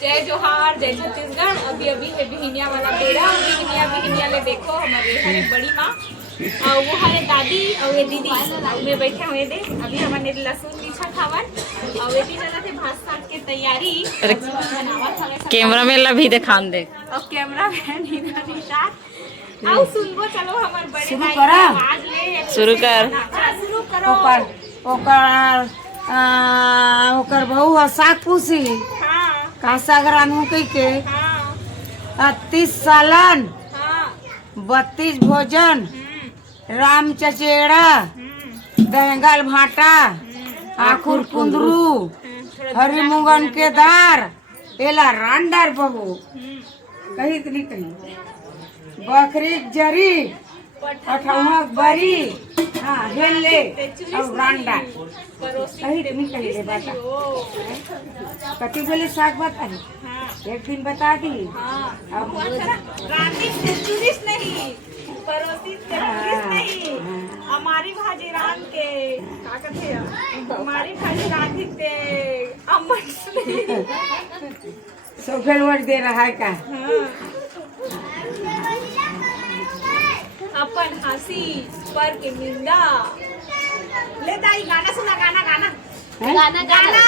जय जोहार, जय छत्तीसगढ़। अभी अभी है बिहनिया वाला बेड़ा। बिहनिया ले देखो हमारे हरे बड़ी माँ और वो हरे दादी और ये दीदी में बैठे हुए दे। अभी हमारे लहसुन नीचा खावन और ये जगह से भात साग के तैयारी कैमरा में ला भी दिखान दे और कैमरा मैन इधर निशान आओ सुनबो। चलो हमारे बड़े शुरू भाई करा? की आवाज ले शुरू कर। शुरू करो। ओकर बहू साग पूसी हाँ का साग रानू के हाँ 30 सालन हाँ 32 भोजन राम चचेड़ा दहंगल भाटा आखुर कुंदरू हरी मुंगन के दार एला रांडर बहू कही इतनी कही बकरी जरी अठवा बरी हाँ हेले और रांडा कही इतनी कही रे बाता कति बोले साग बता एक दिन बता दी रानी सेंचुरीज नहीं पड़ोसी सेंचुरीज नहीं हमारी भाजी रान के का कहते हैं हमारी भाजी रानी के अमन सोखल वर्ड दे रहा है का अपन हंसी पर के मिंदा ले दाई गाना सुना गाना गाना गाना गाना गाना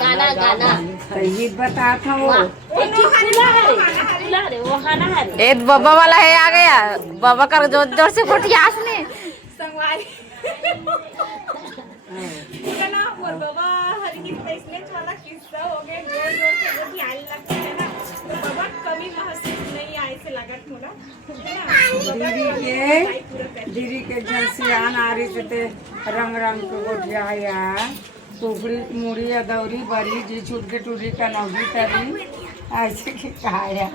गाना गाना तो ये बता था वो ए बाबा वाला है आ गया बाबा का जोर जोर से फुटियास ने संगवारी उसका ना और बाबा हरी की प्लेसमेंट वाला किस्सा हो गया जोर जोर से वो ध्यान लगता है ना तो बाबा कभी महसूस नहीं आए से लागत मोला दीदी के जलसियान आ रही थे रंग रंग के गोठिया या टुकड़ी मुड़ी अदौरी बरी जी छुटके टूरी का नौगी तरी ऐसे की कहा या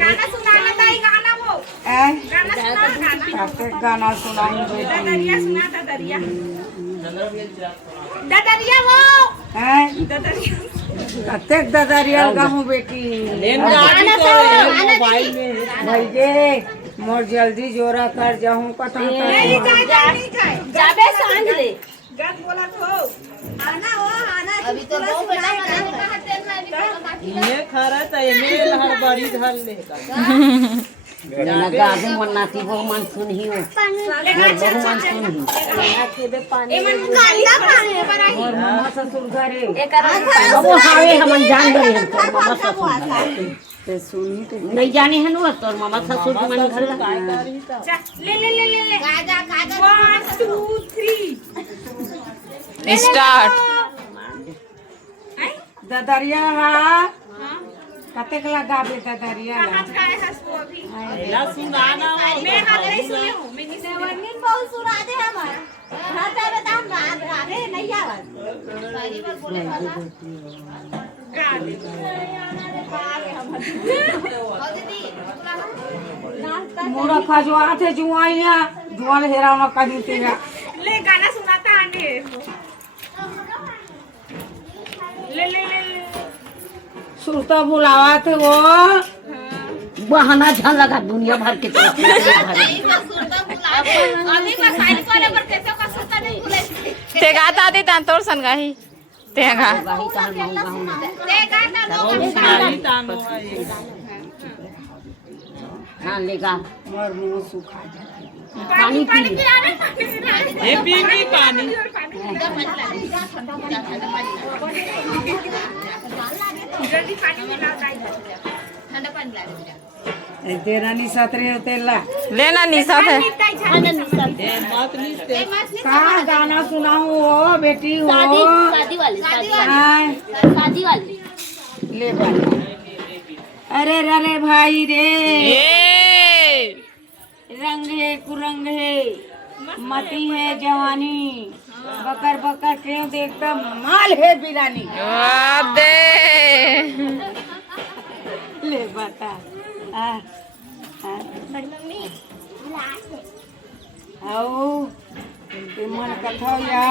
गाना सुनाना ताई गाना वो गाना सुना गाना गाना सुनाई ददरिया सुना ददरिया वो ददरिया कतेक ददरिया गाहूँ बेटी भाई गे मोर जल्दी जोरा कर जाऊँ कथा नहीं जाए जाबे सांझ ले गत बोला तो आना वो आना अभी तो बहुत बड़ा ये खरा त एमे लहर बड़ी धर ले लगा दे मन नाती बहु मन सुनही हो बहु मन सुनही ए मन कालिया पानी पर आई मोर मामा ससुर घरे वो हावे हमन जान गए हम तो मामा ससुर ते सुनी ते नहीं जाने हैं नो तोर मामा ससुर के मन घर ले गाजा 1 2 3 स्टार्ट ददरिया कतेक लगाबे ददरिया कहां गाए हंसो अभी ला सुनाना मैं हाथ नहीं सुनी हूं मैंने सेवनिन बहुत सुना दे हमार ना चाहे तो हम आगे नहीं आवाज सही बात बोले वाला गा दे आगे हम दीदी मोरा खजवा थे जुआइया जुआल हेरा न कहीं तेरा ले गाना सुनाता आने ले सुरता बुलावा थे वो बहाना झन लगा दुनिया भर के तो अभी मसाइल करे पर कैसे का सुनता नहीं भूले ते गाता दे तान तोर सन गाही ते गा वही कहन नहीं गाऊं ते गाता लोग सुनाई तानो है हां लेगा मोर मुंह सुखा जा पानी पी ये पी पानी जल्दी पानी मिला ठंडा पानी ला दे तेरा नी सतरे होतेला लेना निशा है ए मत निस्ते का गाना सुनाऊं हो बेटी हो शादी वाली हाँ, शादी वाली ले बाली अरे रे भाई रे ये रंग है कुरंग है मती है जवानी बकर बकर क्यों देखता माल है बिरानी जवाब दे ले बता आओ ते मन कथा या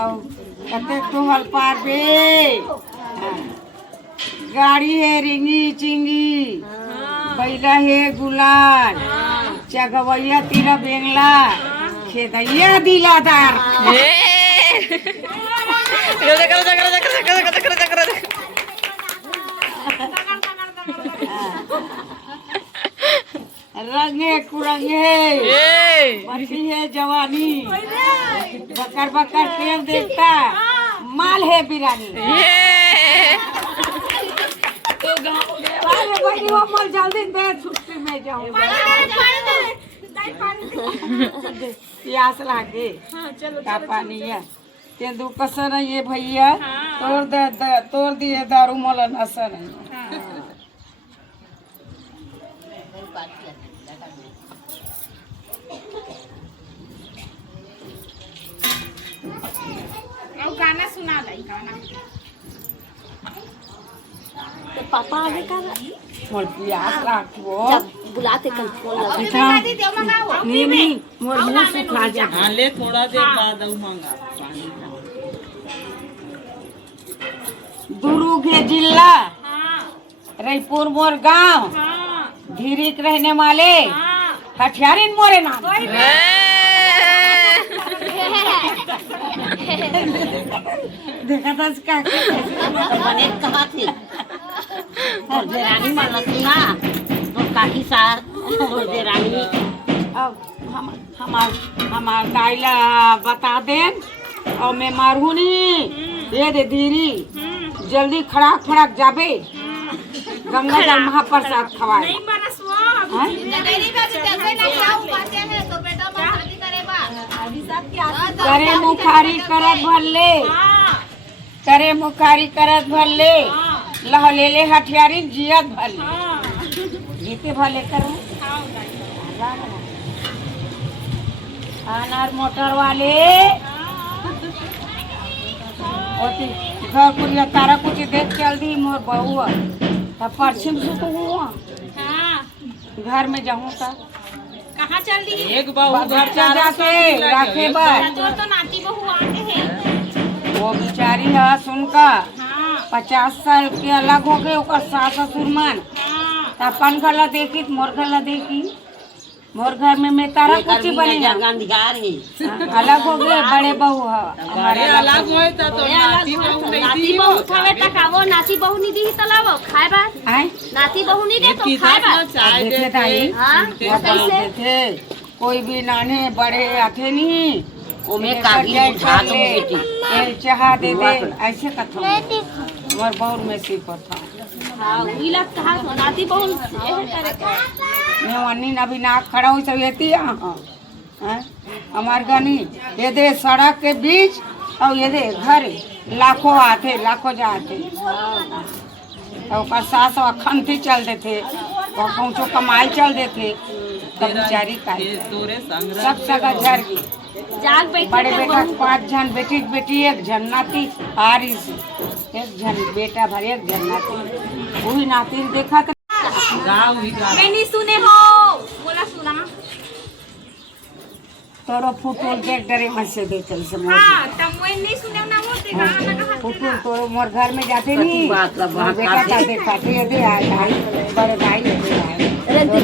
आओ कते तो हल पार बे गाड़ी है रिंगी चिंगी बैला है गुलाल चगवैया तीरा बेंगला खेदैया दिलादार ये रंगे कुरंगे बढ़ी है जवानी, बकर बकर केव देखता माल है बिरानी। बड़ी वो मल जल्दी दे छुट्टी में जाऊँ, प्यास लागे। का पानी है तेंदु कसर ये भैया तोड़ दिए दारू मोला नशा नहीं। और गाना सुना दई गाना। तो पापा आगे कर मोर प्यास लागो बुलाते कल फोन लगा। देखा नीमी मोर मुंह सुखा जा। हाँ ले थोड़ा देर बाद आऊ मांगा पानी। दुरुगे जिला हाँ रईपुर मोर गांव, हाँ धीरिक रहने वाले हाँ हथियारिन मोरे नाम। देखा था इसका बने कहा थे और देरानी माला सुना तो काकी साथ और देरानी अब हमार डायला बता देन और मैं मारू नहीं। ये दे धीरी जल्दी खड़ाक खड़ाक जाबे, गंगा जल महाप्रसाद खवाए। नहीं बरस वो हाँ? करे मुखारी करत भरले, हाँ करे मुखारी करत भरले, लह ले ले हथियारी जियत भरले, हाँ जीते भले करो। अनार मोटर वाले ओती घर कुरिया तारा कुछ देख चल दी मोर बहुआ तब पश्चिम से तो हुआ हाँ घर में जाऊँ तब कहाँ चल दी एक बार उधर चल जाते रखे बर। तो नाती बहू आते हैं। वो बेचारी है सुनका हाँ 50 साल के अलग हो गए ओकर सास ससुर मन। हाँ अपन घर ला देखी मोर घर ला देखी, मोर घर में मैं तारा कुछ बनी है। गंधिकार है अलग हो गए बड़े बहू है हमारे अलग होए ता तो नाती बहू नहीं नाती दी बहू खावे तकावो, नाती बहू नहीं दी तलावो खाए बार, आए नाती बहू नहीं दे तो खाए किधर बार। चाय देखे दे ताई हाँ बताते थे कोई भी नाने बड़े आते नहीं ओमे काकी बुझा दो बेटी ये चाह दे दे ऐसे कथा मोर बहुत में सिर पर था। हाँ वही लगता है नाती बहू यही करे का। मैं वन्नी अभी नाक खड़ा हुई सब येती हमार गनी ये दे सड़क के बीच और ये दे घर लाखों आते लाखों जाते और सास खंती चल देते और पहुँचो कमाई चल देते तब बेचारी का ये तोरे संग सब जगह झर गई। जाग बैठे बड़े बेटा 5 जन बेटी बेटी 1 जन नाती हारी से 1 जन बेटा भर 1 जन नाती वही नाती देखा तो गाँव ही गाँव मैंने सुने हो बोला सुना। तोरो फुटोल देख डरे मत से देते से मोर हाँ तब मैं नहीं सुने ना वो देखा ना कहा फुटोल तोरो मोर घर में जाते नहीं बात ला बात बेटा का देखा थे ये दे आ भाई बड़े भाई ये दे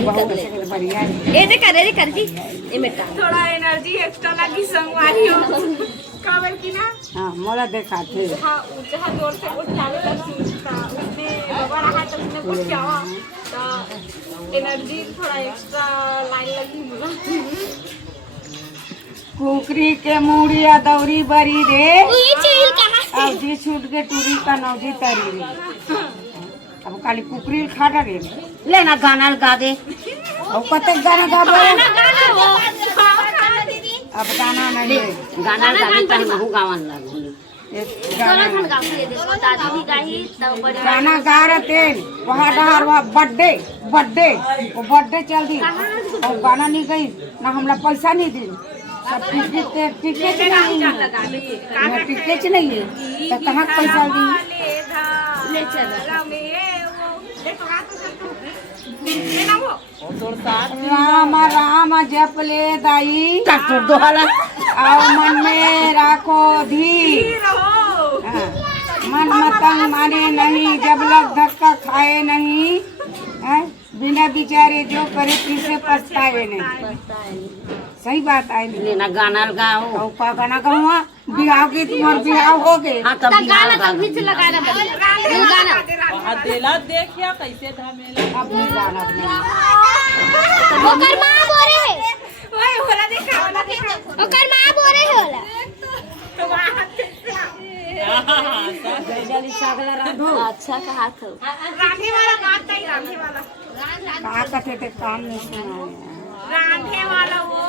बढ़िया ये दे कर दी ये बेटा थोड़ा एनर्जी एक्स्ट्रा लगी संगवारी हो काबर की ना। हाँ मोला देखा थे जहाँ जोर से उठाने लगी उसने बाबा रहा तो उसने कुछ क्या हुआ तो एनर्जी थोड़ा एक्स्ट्रा लाइन लगी मुझे। कुकरी के मुड़िया दौरी बरी रे अब जी छूट के टूरी का नौजी तरी रे अब खाली कुकरी खाटा रे लेना गाना गा दे अब कते गाना गाबो अब गाना नहीं है। गाना गा दे पहले बहु गावन लागो एक गाना दादी भी गाही तब बड़े गाना गा रहे थे वहाँ डहार वहाँ बर्थडे बर्थडे वो बर्थडे चल दी और गाना नहीं गई ना हमला पैसा नहीं दी सब टिकट नहीं है टिकट नहीं है तो कहाँ पैसा दी ले चलो राम राम जप ले दाई डॉक्टर दोहाला आओ मन में राखो धीर हाँ, मन मतंग माने नहीं जब लग धक्का खाए नहीं है बिना बिचारे जो करे पीछे पछताए नहीं। सही बात आई नहीं लेना गाना गाओ और का गाना कहूँ बिहाव की तुम्हार बिहाव हो गए हां तब गाना तक भी से लगाना गाना वहाँ देला देखिया कैसे धमेला अपनी गाना अपने ओकर मां बोरे है ओए होला देखा ओकर मां बोरे है होला अच्छा कहा था रांधे वाला बात नहीं, रांधे वाला कहा कहते थे काम नहीं सुनाए रांधे वाला वो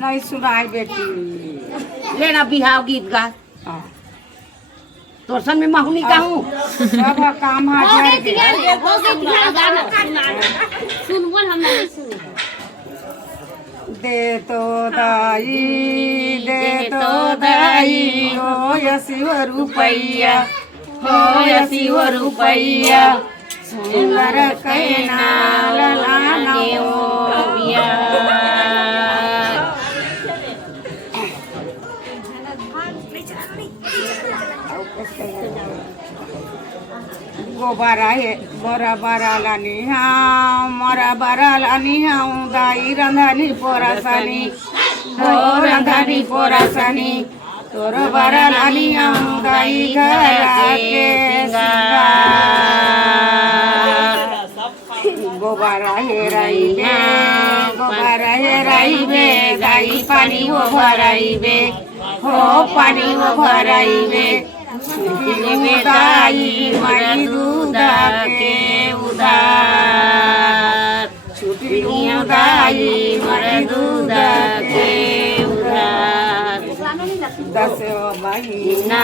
नहीं सुनाई बेटी। लेना बिहाव गीत गा हाँ। तोर सन में महू नहीं गाऊं सब काम हाजिर हो गए गाना सुन बोल हम नहीं सुन दे तो दाई हो शिव रुपैया हो शिव रुपैया सुंदर कैना लाना ओ बिया। गोबारा है बरा लानी हाँ मरा बरा लानी हाँ दाई रंधानी पोरासानी हो रंधानी पोरासानी तोर बरा लानी हाँ दाई घरा के गोबारा है राई बे दाई पानी वो भराई बे हो पानी वो भराई बे दाई माई दूधा के उधार छुट्टी दाई मरे दूधा के उधार। दसो महीना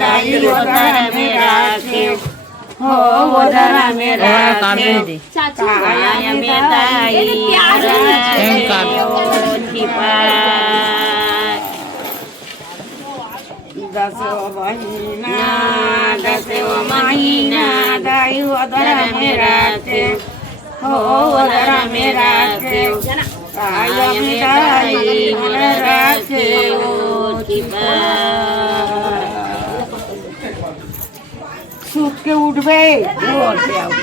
दाई उधर में राखे हो उधर में राखे काया में दाई छिपा दसो महीना दाई उधर में राखे हो उधर में राखे काया में दाई राखे ओ छिपा। सूत के उठबे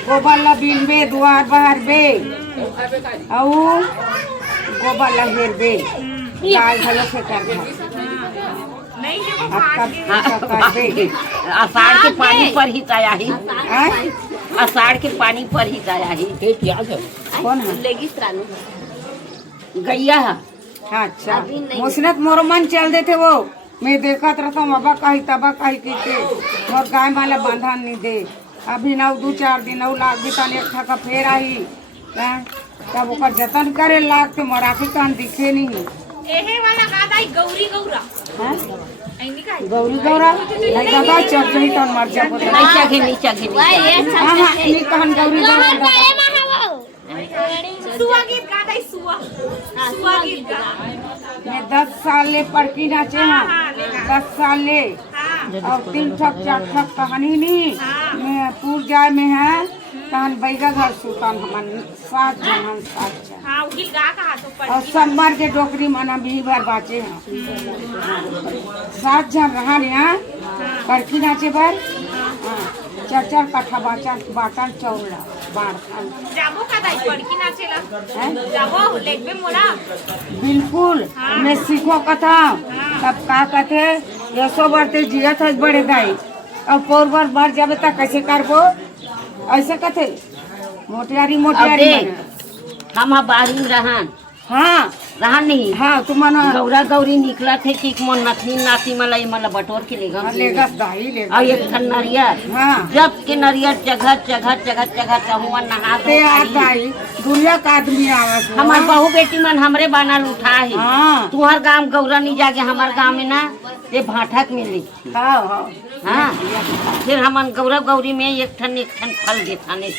गोबाला बिनबे दुआर बाहर बे और गोबाला हेरबे गाय भलो से कर नहीं जो आषाढ़ के पानी पर ही आया ही आषाढ़ के पानी पर ही आया ही कौन है गैया है। अच्छा मुसनत मोर मन चल देते वो मैं देखत रहता हूँ अबा कही तबा कही के और गाय माला बांधा नहीं दे अभी नौ 2-4 दिन नौ लाख भी तन एक ठका फेर आई तब ओकर जतन करे लाग के मराठी कान दिखे नहीं एहे वाला गादाई गौरी गौरा हैं ऐनी का गौरी गौरा नहीं दादा चल जही तन मर जा नीचा घे हां हां नहीं कहन गौरी गौरा सुआ गीत गादाई सुआ गीत गा मैं 10 साल ले पढ़की नाचे हैं 10 साल ले और 3 ठक 4 ठक कहानी नहीं मैं पूर जाए में है तहन बैगा घर सुतन हमन 7 जन हां उगिल गा कहा तो पर और सोमवार के डोकरी मना भी भर बाचे हैं 7 जन रहन यहाँ पढ़की नाचे पर 4 कट्ठा बाटन चौड़ा जाबो का दाई पड़की नाचेला जाबो लेगबे मोला बिल्कुल मैं सीखो कथा तब का कहते ये सो बढ़ते जियत है बड़े गाई और पोर बार मर जाबे तक कैसे करबो ऐसे कहते मोटियारी हम बाहरी रहन हाँ रहन नहीं हाँ तुम गौरा गौरी निकला थे कि मन नथी नाती मला बटोर के लेगा और एक ठन नरियर हाँ जब के नरियर जगह चहुआ नहा दुनिया का आदमी आवत हमार बहू बेटी मन हमरे बनल उठा है हाँ तुहर गांव गौरा नहीं जाके हमार गांव में ना ये भाठक मिली हाँ हाँ फिर हमन गौरा गौरी में एक ठन फल देता नहीं